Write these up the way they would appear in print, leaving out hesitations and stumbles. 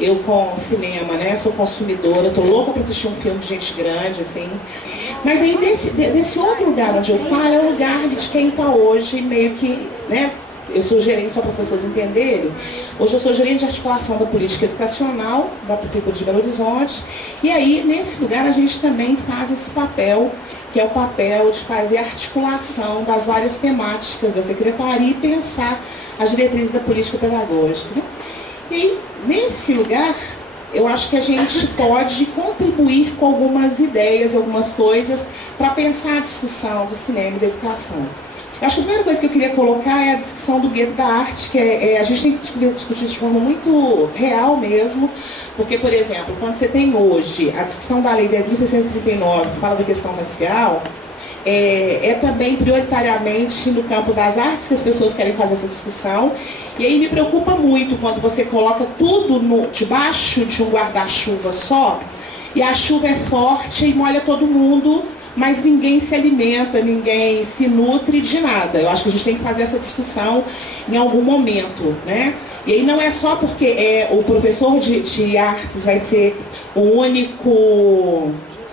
Eu com cinema, né, sou consumidora, tô louca para assistir um filme de gente grande, assim. Mas aí desse outro lugar onde eu falo, é o lugar de quem está hoje meio que, né, eu sou gerente, só para as pessoas entenderem, hoje eu sou gerente de articulação da política educacional da Prefeitura de Belo Horizonte, e aí nesse lugar a gente também faz esse papel, que é o papel de fazer a articulação das várias temáticas da Secretaria e pensar as diretrizes da política pedagógica. E aí, nesse lugar, eu acho que a gente pode contribuir com algumas ideias, algumas coisas, para pensar a discussão do cinema e da educação. Eu acho que a primeira coisa que eu queria colocar é a discussão do gueto da arte, que a gente tem que discutir de forma muito real mesmo, porque, por exemplo, quando você tem hoje a discussão da Lei 10.639, que fala da questão racial, é também prioritariamente no campo das artes que as pessoas querem fazer essa discussão, e aí me preocupa muito quando você coloca tudo debaixo de um guarda-chuva só, e a chuva é forte e molha todo mundo, mas ninguém se alimenta, ninguém se nutre de nada. Eu acho que a gente tem que fazer essa discussão em algum momento, né? E aí não é só porque o professor de artes vai ser o único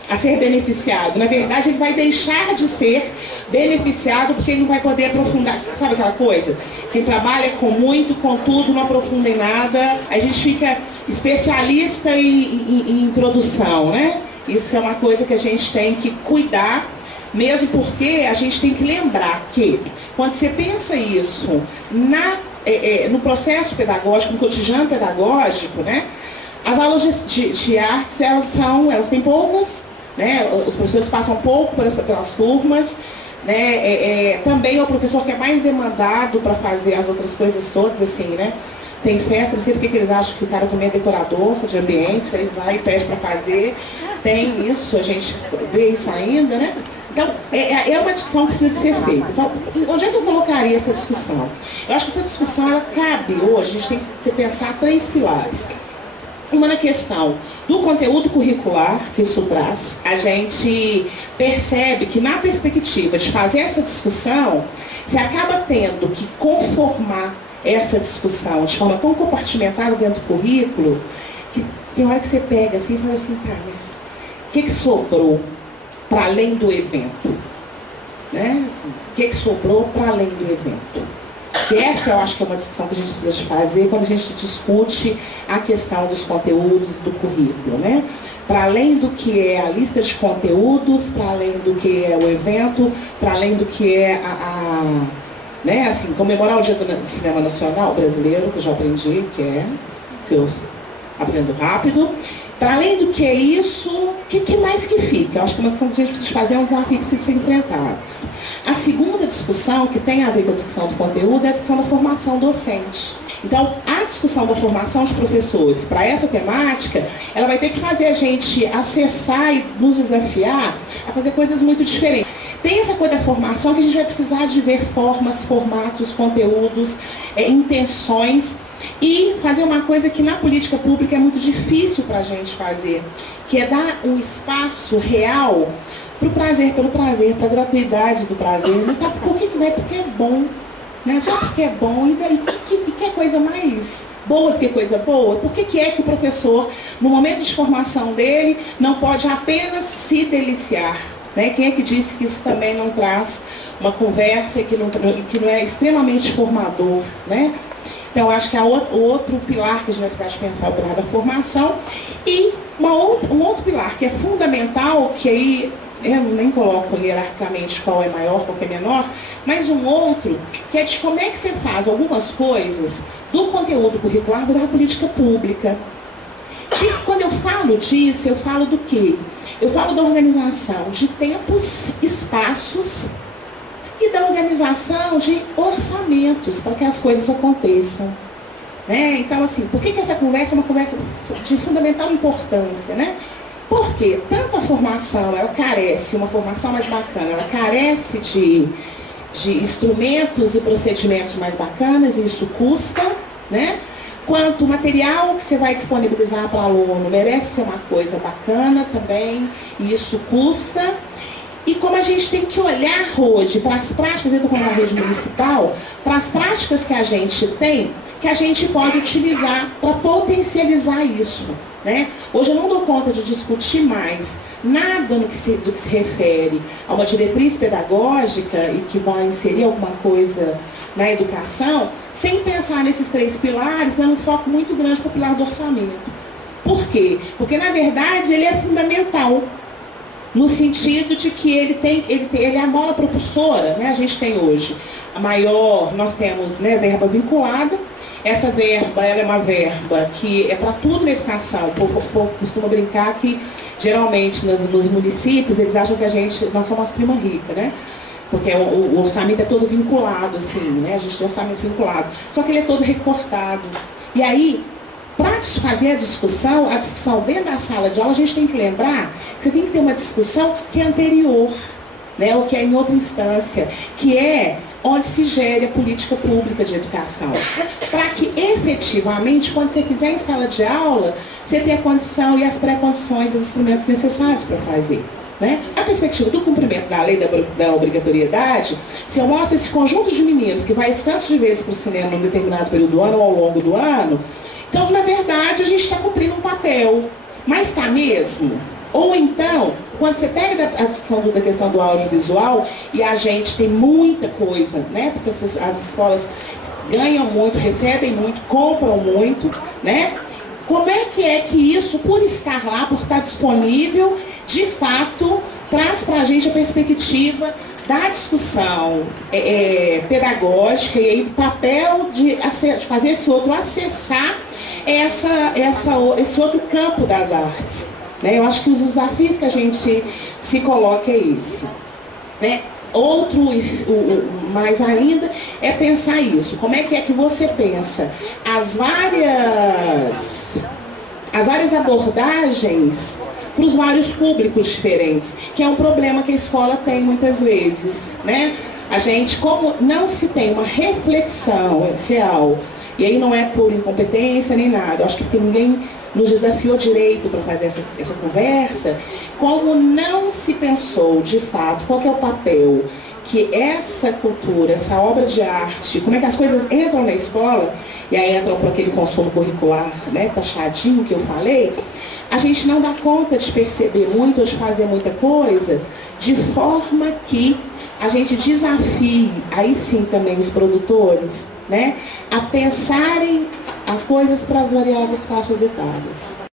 a ser beneficiado. Na verdade, ele vai deixar de ser beneficiado porque ele não vai poder aprofundar. Sabe aquela coisa? Quem trabalha com muito, com tudo, não aprofunda em nada. A gente fica especialista em introdução, né? Isso é uma coisa que a gente tem que cuidar, mesmo porque a gente tem que lembrar que, quando você pensa isso no processo pedagógico, no cotidiano pedagógico, né, as aulas de artes, elas têm poucas, né, os professores passam pouco pelas turmas, né, também é o professor que é mais demandado para fazer as outras coisas todas, assim, né. Tem festa, não sei porque que eles acham que o cara também é decorador de ambientes, ele vai e pede para fazer. Tem isso, a gente vê isso ainda, né? Então, é uma discussão que precisa de ser feita. Então, onde é que eu colocaria essa discussão? Eu acho que essa discussão, ela cabe hoje, a gente tem que pensar três pilares. Uma na questão do conteúdo curricular que isso traz. A gente percebe que na perspectiva de fazer essa discussão, você acaba tendo que conformar essa discussão de forma tão compartimentada dentro do currículo, que tem hora que você pega assim e fala assim, tá, mas o que sobrou para além do evento? Né? Assim, o que sobrou para além do evento? Que essa eu acho que é uma discussão que a gente precisa de fazer quando a gente discute a questão dos conteúdos do currículo, né? Para além do que é a lista de conteúdos, para além do que é o evento, para além do que é né, assim, comemorar o Dia do Cinema Nacional Brasileiro, que eu já aprendi, que eu aprendo rápido. Para além do que é isso, o que mais que fica? Eu acho que uma questão que a gente precisa fazer, é um desafio que precisa ser enfrentado. A segunda discussão, que tem a ver com a discussão do conteúdo, é a discussão da formação docente. Então, a discussão da formação de professores para essa temática, ela vai ter que fazer a gente acessar e nos desafiar a fazer coisas muito diferentes. Tem essa coisa da formação que a gente vai precisar de ver formas, formatos, conteúdos, intenções, e fazer uma coisa que na política pública é muito difícil para a gente fazer, que é dar um espaço real para o prazer, pelo prazer, para a gratuidade do prazer. Não tá, por que vai? Porque é bom. Né? Só porque é bom. E que é coisa mais boa do que coisa boa? Por que é que o professor, no momento de formação dele, não pode apenas se deliciar? Né? Quem é que disse que isso também não traz uma conversa que não é extremamente formador? Né? Então, acho que o outro pilar que a gente vai precisar de pensar é o pilar da formação. E um outro pilar que é fundamental, que aí eu nem coloco hierarquicamente qual é maior, qual é menor, mas um outro, que é de como é que você faz algumas coisas do conteúdo curricular da política pública. E quando eu falo disso, eu falo do quê? Eu falo da organização de tempos, espaços e da organização de orçamentos para que as coisas aconteçam. Né? Então, assim, por que essa conversa é uma conversa de fundamental importância? Né? Porque tanto a formação, ela carece, uma formação mais bacana, ela carece de instrumentos e procedimentos mais bacanas, e isso custa, né? Quanto o material que você vai disponibilizar para o aluno merece ser uma coisa bacana também, e isso custa. E como a gente tem que olhar hoje para as práticas educacionais na rede municipal, para as práticas que a gente tem, que a gente pode utilizar para potencializar isso, né? Hoje eu não dou conta de discutir mais nada do que se refere a uma diretriz pedagógica e que vai inserir alguma coisa na educação, sem pensar nesses 3 pilares, dando um foco muito grande para o pilar do orçamento. Por quê? Porque, na verdade, ele é fundamental, no sentido de que ele é a mola propulsora, né? A gente tem hoje a maior, nós temos, né, verba vinculada. Essa verba, ela é uma verba que é para tudo na educação. O povo costuma brincar que, geralmente, nos municípios, eles acham que nós somos as primas ricas, né? Porque o orçamento é todo vinculado, assim, né? A gente tem orçamento vinculado. Só que ele é todo recortado. E aí, para fazer a discussão dentro da sala de aula, a gente tem que lembrar que você tem que ter uma discussão que é anterior, né? Ou que é em outra instância, que é onde se gere a política pública de educação. Para que, efetivamente, quando você quiser em sala de aula, você tenha a condição e as pré-condições, os instrumentos necessários para fazer. Né? A perspectiva do cumprimento da lei da obrigatoriedade, se eu mostro esse conjunto de meninos que vai tantas de vezes para o cinema em um determinado período do ano ou ao longo do ano, então, na verdade, a gente está cumprindo um papel. Mas está mesmo? Ou então, quando você pega a discussão da questão do audiovisual, e a gente tem muita coisa, né? Porque as escolas ganham muito, recebem muito, compram muito, né? Como é que isso, por estar lá, por estar disponível, de fato, traz para a gente a perspectiva da discussão pedagógica e aí o papel de fazer esse outro acessar esse outro campo das artes. Né? Eu acho que os desafios que a gente se coloca é esse. Né? Outro, mais ainda, é pensar isso. Como é que você pensa as várias abordagens para os vários públicos diferentes, que é um problema que a escola tem muitas vezes. Né? A gente, como não se tem uma reflexão real, e aí não é por incompetência nem nada, eu acho que porque ninguém nos desafiou direito para fazer essa conversa, como não se pensou de fato qual que é o papel que essa cultura, essa obra de arte, como é que as coisas entram na escola, e aí entram para aquele consumo curricular, né, taxadinho que eu falei, a gente não dá conta de perceber muito, ou de fazer muita coisa, de forma que a gente desafie, aí sim também os produtores, né, a pensarem as coisas para as variadas faixas etárias.